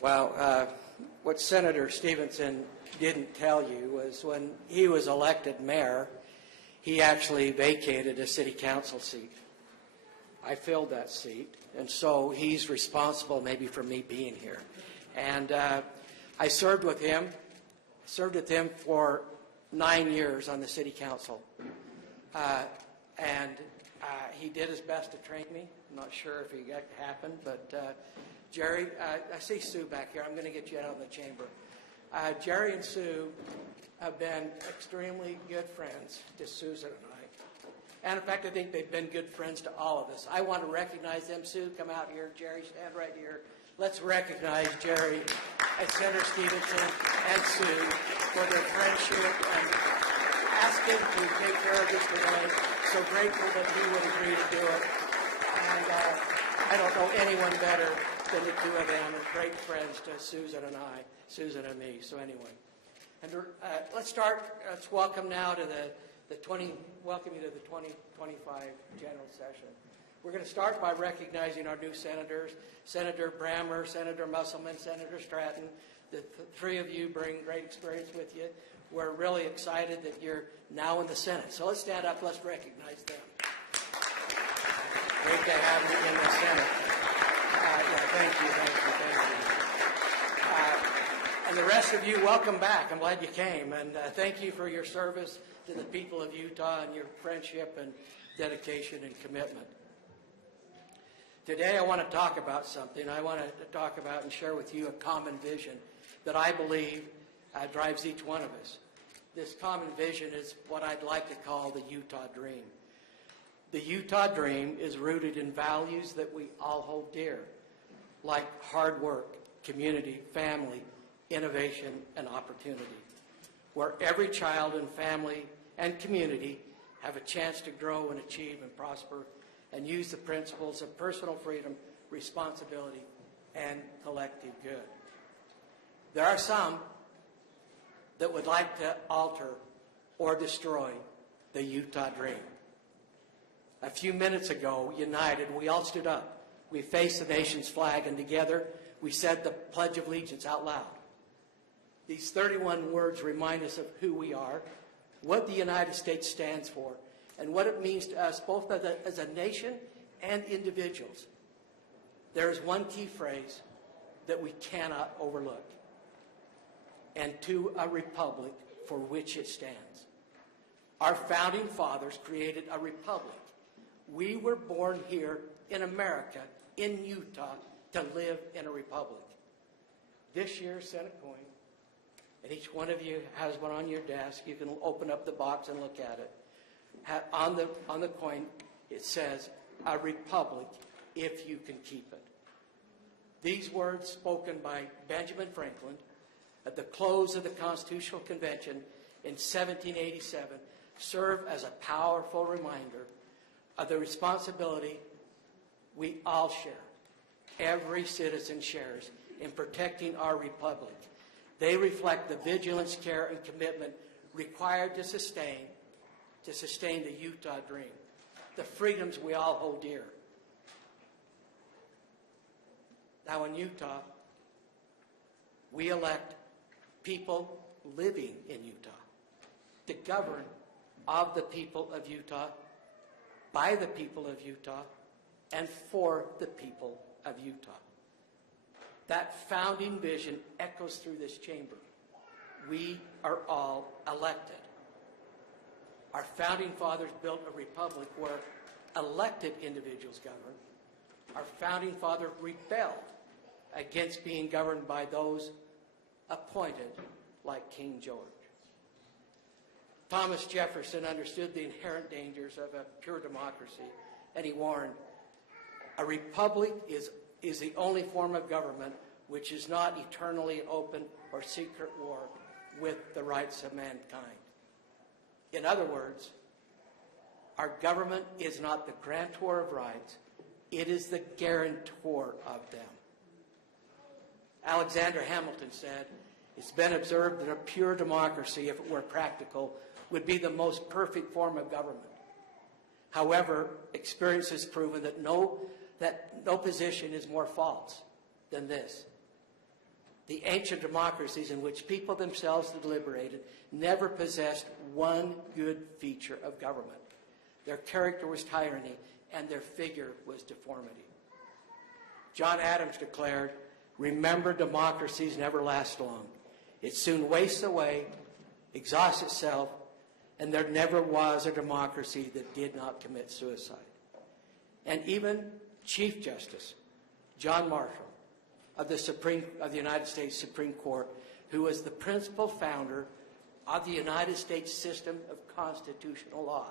Well, what Senator Stevenson didn't tell you was when he was elected mayor, he actually vacated a city council seat. I filled that seat, and so he's responsible maybe for me being here. And I served with him for 9 years on the city council. And he did his best to train me. I'm not sure if it happened, but Jerry, I see Sue back here. I'm going to get you out of the chamber. Jerry and Sue have been extremely good friends to Susan and I. And in fact, I think they've been good friends to all of us. I want to recognize them. Sue, come out here. Jerry, stand right here. Let's recognize Jerry and Senator Stevenson and Sue for their friendship and ask him to take care of this today. So grateful that he would agree to do it. And I don't know anyone better than the two of them, and great friends to Susan and I, Susan and me. So anyway, and let's welcome now to welcome you to the 2025 general session. We're going to start by recognizing our new senators, Senator Brammer, Senator Musselman, Senator Stratton. The three of you bring great experience with you. We're really excited that you're now in the Senate. So let's stand up, let's recognize them. Great to have you in the Senate. Thank you. And the rest of you, welcome back. I'm glad you came. And thank you for your service to the people of Utah and your friendship and dedication and commitment. Today I want to talk about something. I want to talk about and share with you a common vision that I believe drives each one of us. This common vision is what I'd like to call the Utah Dream. The Utah Dream is rooted in values that we all hold dear, like hard work, community, family, innovation, and opportunity, where every child and family and community have a chance to grow and achieve and prosper and use the principles of personal freedom, responsibility, and collective good. There are some that would like to alter or destroy the Utah Dream. A few minutes ago, united, we all stood up. We faced the nation's flag, and together we said the Pledge of Allegiance out loud. These 31 words remind us of who we are, what the United States stands for, and what it means to us both as a nation and individuals. There is one key phrase that we cannot overlook: and to a republic for which it stands. Our founding fathers created a republic. We were born here in America, in Utah, to live in a republic. This year's Senate coin, and each one of you has one on your desk. You can open up the box and look at it. On the coin, it says, "A republic, if you can keep it." These words, spoken by Benjamin Franklin at the close of the Constitutional Convention in 1787, serve as a powerful reminder of the responsibility we all share, every citizen shares, in protecting our republic. They reflect the vigilance, care, and commitment required to sustain the Utah Dream, the freedoms we all hold dear. Now in Utah, we elect people living in Utah to govern of the people of Utah, by the people of Utah, and for the people of Utah. That founding vision echoes through this chamber. We are all elected. Our founding fathers built a republic where elected individuals govern. Our founding fathers rebelled against being governed by those appointed like King George. Thomas Jefferson understood the inherent dangers of a pure democracy, and he warned, "A republic is the only form of government which is not eternally open or secret war with the rights of mankind." In other words, our government is not the grantor of rights, it is the guarantor of them. Alexander Hamilton said, "It's been observed that a pure democracy, if it were practical, would be the most perfect form of government. However, experience has proven that no position is more false than this. The ancient democracies in which people themselves deliberated never possessed one good feature of government. Their character was tyranny, and their figure was deformity. John Adams declared, "Remember, democracies never last long. It soon wastes away, exhausts itself, and there never was a democracy that did not commit suicide." And even Chief Justice John Marshall of the United States Supreme Court, who was the principal founder of the United States system of constitutional law,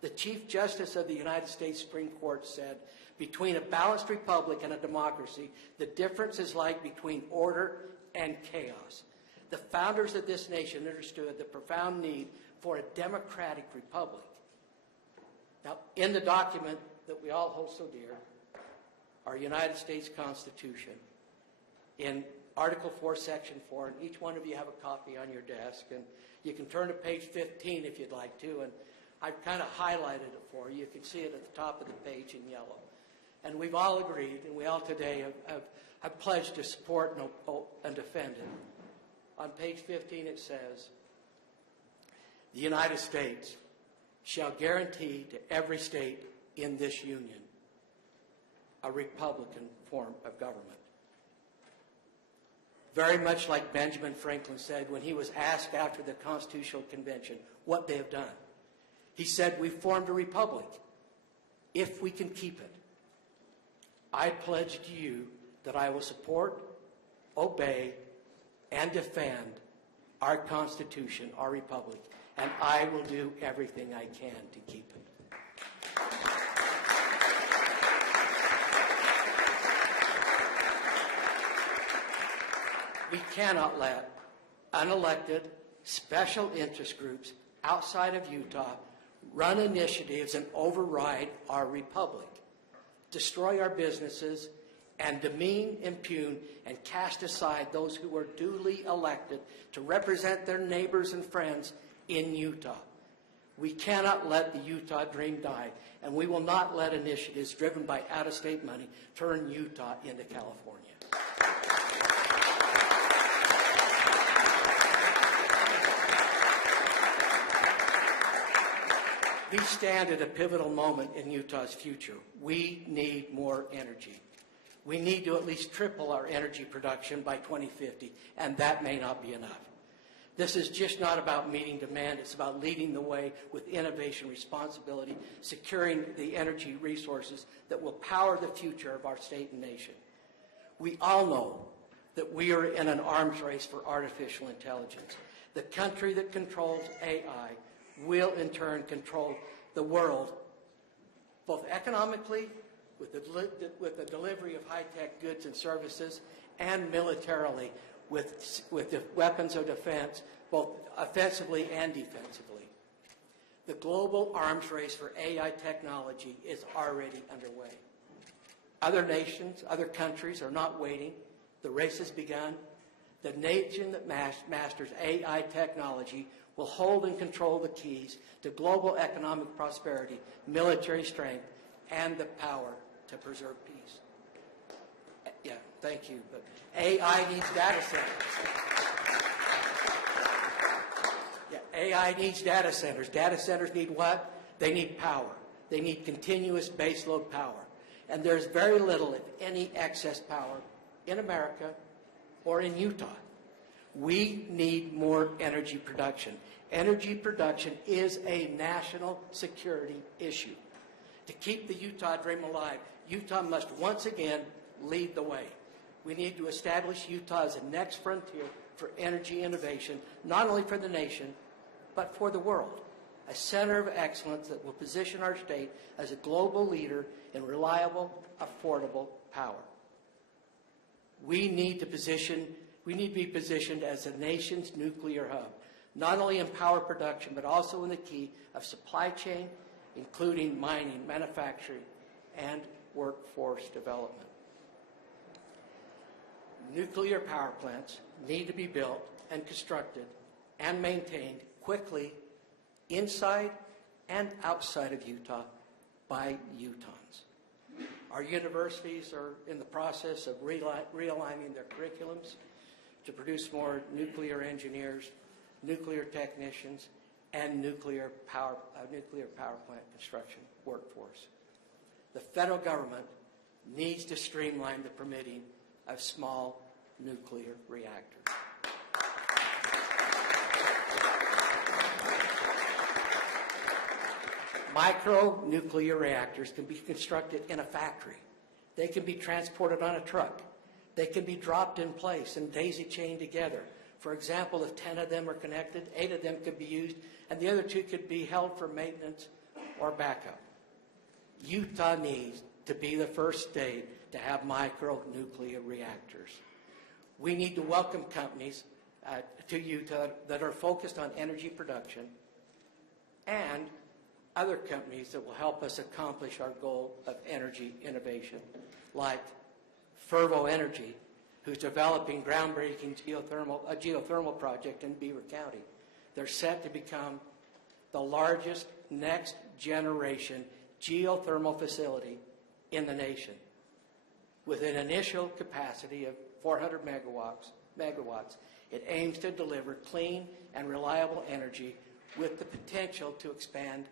the Chief Justice of the United States Supreme Court said, "Between a balanced republic and a democracy, the difference is like between order and chaos." The founders of this nation understood the profound need for a democratic republic. Now, in the document that we all hold so dear, our United States Constitution, in Article 4, Section 4, and each one of you have a copy on your desk, and you can turn to page 15 if you'd like to, and I've kind of highlighted it for you. You can see it at the top of the page in yellow. And we've all agreed, and we all today have pledged to support and defend it. On page 15 it says, "The United States shall guarantee to every state in this union a republican form of government." Very much like Benjamin Franklin said when he was asked after the Constitutional Convention what they have done. He said, "We formed a republic if we can keep it. I pledge to you that I will support, obey, and defend our Constitution, our republic, and I will do everything I can to keep it." We cannot let unelected special interest groups outside of Utah run initiatives and override our republic, destroy our businesses, and demean, impugn, and cast aside those who were duly elected to represent their neighbors and friends in Utah. We cannot let the Utah dream die, and we will not let initiatives driven by out-of-state money turn Utah into California. We stand at a pivotal moment in Utah's future. We need more energy. We need to at least triple our energy production by 2050, and that may not be enough. This is just not about meeting demand. It's about leading the way with innovation, responsibility, securing the energy resources that will power the future of our state and nation. We all know that we are in an arms race for artificial intelligence. The country that controls AI will in turn control the world, both economically, with the delivery of high-tech goods and services, and militarily with the weapons of defense, both offensively and defensively. The global arms race for AI technology is already underway. Other nations, other countries are not waiting. The race has begun. The nation that masters AI technology will hold and control the keys to global economic prosperity, military strength, and the power to preserve peace. Yeah, thank you. But AI needs data centers. Yeah, AI needs data centers. Data centers need what? They need power. They need continuous baseload power. And there's very little, if any, excess power in America or in Utah. We need more energy production. Energy production is a national security issue. To keep the Utah dream alive, Utah must once again lead the way. We need to establish Utah as a next frontier for energy innovation, not only for the nation, but for the world. A center of excellence that will position our state as a global leader in reliable, affordable power. We need to be positioned as the nation's nuclear hub, not only in power production, but also in the key of supply chain, including mining, manufacturing, and workforce development. Nuclear power plants need to be built and constructed and maintained quickly inside and outside of Utah by Utahns. Our universities are in the process of realigning their curriculums to produce more nuclear engineers, nuclear technicians, and nuclear power plant construction workforce. The federal government needs to streamline the permitting of small nuclear reactors. Micro-nuclear reactors can be constructed in a factory. They can be transported on a truck. They can be dropped in place and daisy-chained together. For example, if 10 of them are connected, 8 of them could be used, and the other 2 could be held for maintenance or backup. Utah needs to be the first state to have micro-nuclear reactors. We need to welcome companies to Utah that are focused on energy production and other companies that will help us accomplish our goal of energy innovation, like Fervo Energy, who's developing groundbreaking a geothermal project in Beaver County. They're set to become the largest next generation geothermal facility in the nation, with an initial capacity of 400 megawatts. It aims to deliver clean and reliable energy with the potential to expand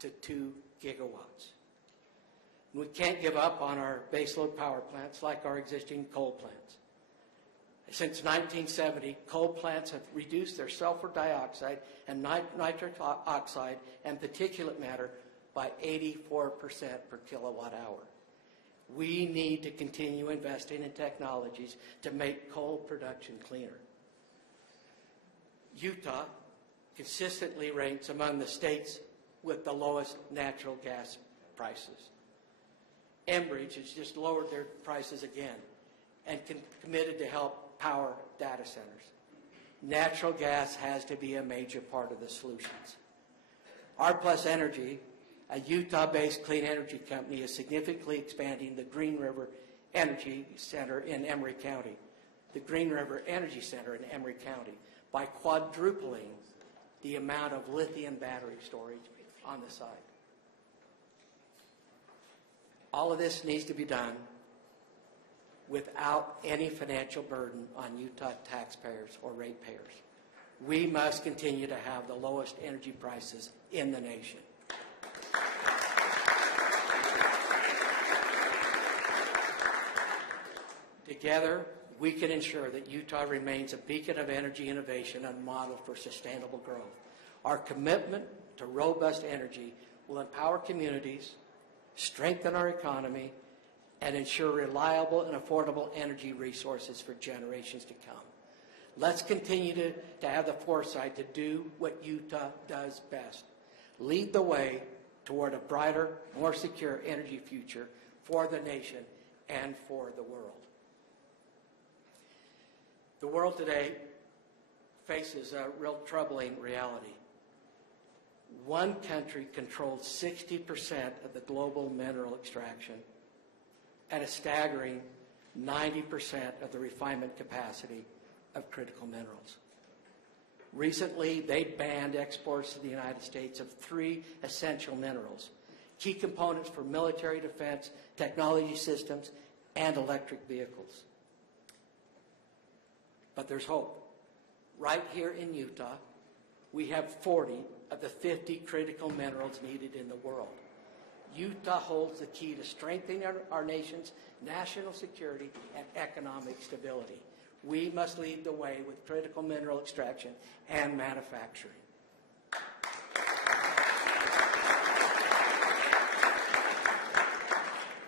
to 2 gigawatts. We can't give up on our baseload power plants like our existing coal plants. Since 1970, coal plants have reduced their sulfur dioxide and nitric oxide and particulate matter by 84% per kilowatt hour. We need to continue investing in technologies to make coal production cleaner. Utah consistently ranks among the states with the lowest natural gas prices. Enbridge has just lowered their prices again and committed to help power data centers. Natural gas has to be a major part of the solutions. R Plus Energy, a Utah-based clean energy company, is significantly expanding the Green River Energy Center in Emery County, by quadrupling the amount of lithium battery storage on the site. All of this needs to be done without any financial burden on Utah taxpayers or ratepayers. We must continue to have the lowest energy prices in the nation. Together, we can ensure that Utah remains a beacon of energy innovation and model for sustainable growth. Our commitment to robust energy will empower communities, strengthen our economy, and ensure reliable and affordable energy resources for generations to come. Let's continue to have the foresight to do what Utah does best. Lead the way toward a brighter, more secure energy future for the nation and for the world. The world today faces a real troubling reality. One country controls 60% of the global mineral extraction and a staggering 90% of the refinement capacity of critical minerals. Recently, they banned exports to the United States of 3 essential minerals, key components for military defense, technology systems, and electric vehicles. But there's hope. Right here in Utah, we have 40 of the 50 critical minerals needed in the world. Utah holds the key to strengthening our nation's national security and economic stability. We must lead the way with critical mineral extraction and manufacturing.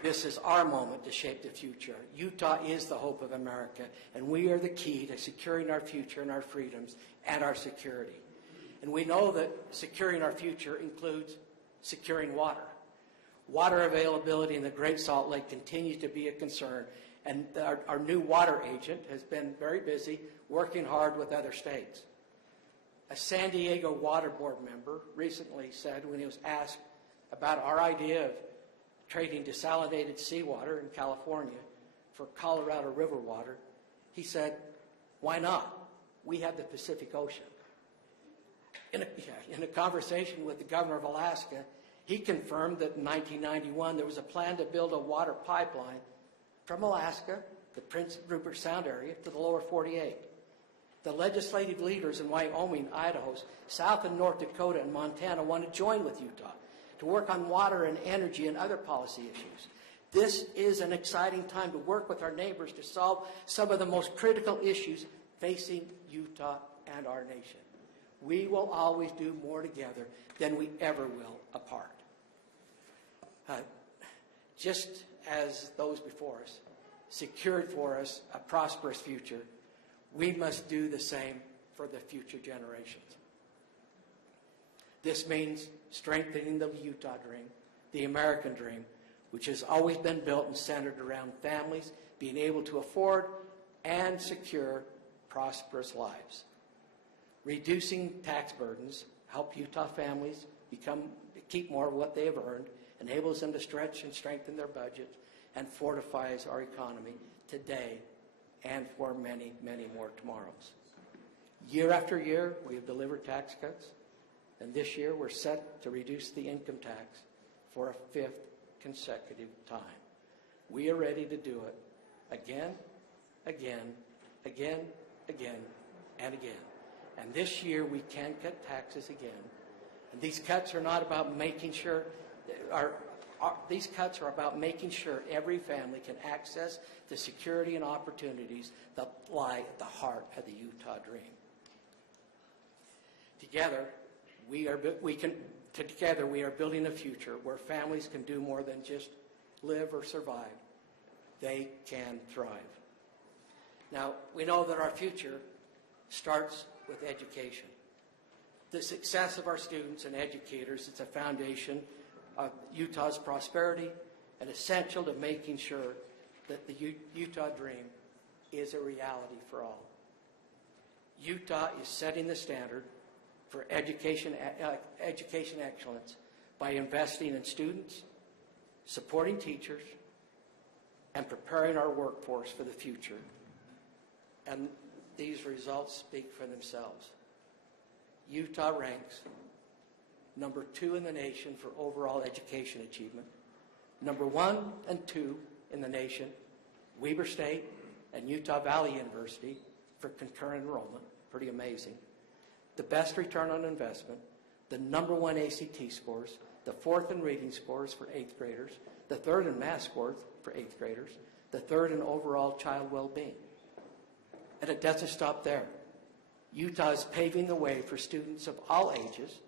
This is our moment to shape the future. Utah is the hope of America, and we are the key to securing our future and our freedoms and our security. And we know that securing our future includes securing water. Water availability in the Great Salt Lake continues to be a concern, and our new water agent has been very busy working hard with other states. A San Diego Water Board member recently said, when he was asked about our idea of trading desalinated seawater in California for Colorado River water, he said, "Why not? We have the Pacific Ocean." In a conversation with the governor of Alaska, he confirmed that in 1991 there was a plan to build a water pipeline from Alaska, the Prince Rupert Sound area, to the lower 48. The legislative leaders in Wyoming, Idaho, South and North Dakota, and Montana want to join with Utah to work on water and energy and other policy issues. This is an exciting time to work with our neighbors to solve some of the most critical issues facing Utah and our nation. We will always do more together than we ever will apart. Just as those before us secured for us a prosperous future, we must do the same for the future generations. This means strengthening the Utah dream, the American dream, which has always been built and centered around families being able to afford and secure prosperous lives. Reducing tax burdens help Utah families keep more of what they have earned, enables them to stretch and strengthen their budgets, and fortifies our economy today and for many, many more tomorrows. Year after year, we have delivered tax cuts, and this year we're set to reduce the income tax for a fifth consecutive time. We are ready to do it again, again, again, again, and again. And this year we can cut taxes again. And these cuts are not about making sure, these cuts are about making sure every family can access the security and opportunities that lie at the heart of the Utah dream. Together, we are building a future where families can do more than just live or survive. They can thrive. Now, we know that our future starts with education. The success of our students and educators is a foundation of Utah's prosperity and essential to making sure that the Utah dream is a reality for all. Utah is setting the standard for education excellence by investing in students, supporting teachers, and preparing our workforce for the future. And these results speak for themselves. Utah ranks number 2 in the nation for overall education achievement. Number 1 and 2 in the nation, Weber State and Utah Valley University for concurrent enrollment. Pretty amazing. The best return on investment, the number 1 ACT scores, the 4th in reading scores for 8th graders, the 3rd in math scores for 8th graders, the 3rd in overall child well-being. And it doesn't stop there. Utah is paving the way for students of all ages,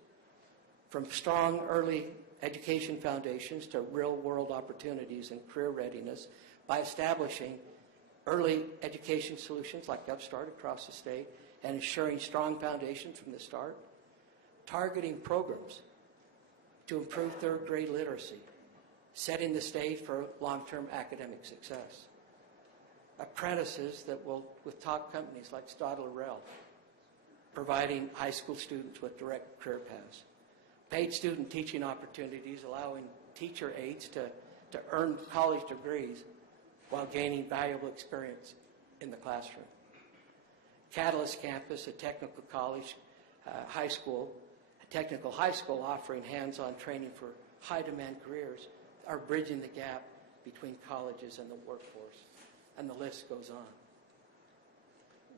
from strong early education foundations to real-world opportunities and career readiness, by establishing early education solutions like Upstart across the state and ensuring strong foundations from the start, targeting programs to improve third-grade literacy, setting the stage for long-term academic success, apprentices that will, with top companies like Stadler Rail, providing high school students with direct career paths, paid student teaching opportunities, allowing teacher aides to earn college degrees while gaining valuable experience in the classroom. Catalyst Campus, a technical college, technical high school offering hands-on training for high-demand careers, are bridging the gap between colleges and the workforce, and the list goes on.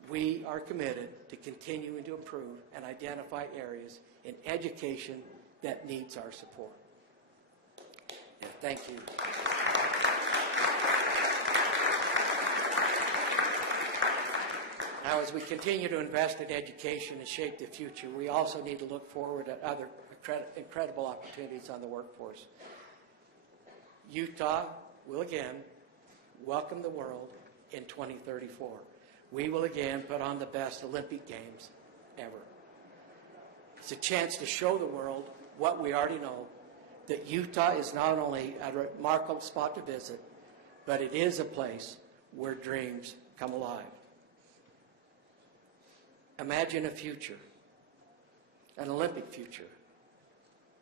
We are committed to continuing to improve and identify areas in education that needs our support. Yeah, thank you. Now, as we continue to invest in education and shape the future, we also need to look forward at other incredible opportunities on the workforce. Utah will again welcome the world in 2034. We will again put on the best Olympic Games ever. It's a chance to show the world what we already know, that Utah is not only a remarkable spot to visit, but it is a place where dreams come alive. Imagine a future, an Olympic future,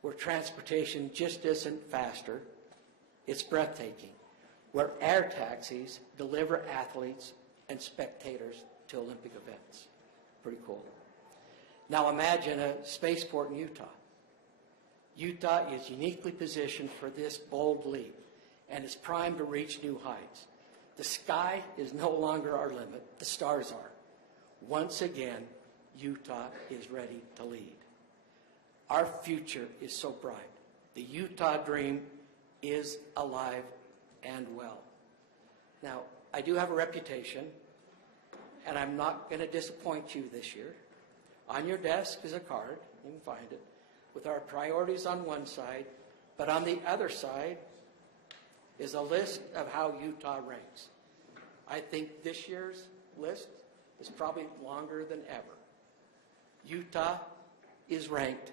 where transportation just isn't faster, it's breathtaking, where air taxis deliver athletes and spectators to Olympic events. Pretty cool. Now imagine a spaceport in Utah. Utah is uniquely positioned for this bold leap and is primed to reach new heights. The sky is no longer our limit. The stars are. Once again, Utah is ready to lead. Our future is so bright. The Utah dream is alive and well. Now, I do have a reputation, and I'm not going to disappoint you this year. On your desk is a card, you can find it, with our priorities on one side, but on the other side is a list of how Utah ranks. I think this year's list is probably longer than ever. Utah is ranked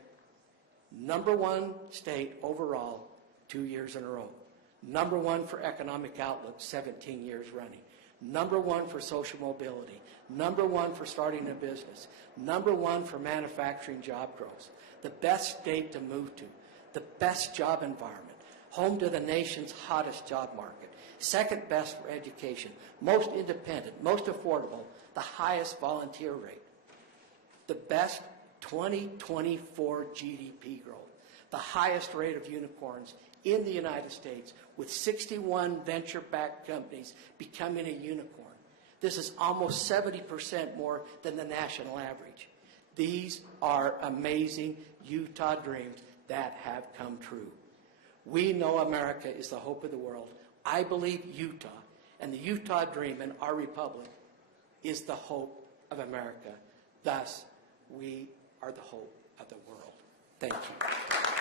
#1 state overall 2 years in a row. #1 for economic outlook 17 years running. #1 for social mobility. #1 for starting a business. #1 for manufacturing job growth. The best state to move to. The best job environment. Home to the nation's hottest job market. Second best for education. Most independent. Most affordable. The highest volunteer rate. The best 2024 GDP growth. The highest rate of unicorns in the United States, with 61 venture-backed companies becoming a unicorn. This is almost 70% more than the national average. These are amazing Utah dreams that have come true. We know America is the hope of the world. I believe Utah and the Utah dream and our republic is the hope of America. Thus, we are the hope of the world. Thank you.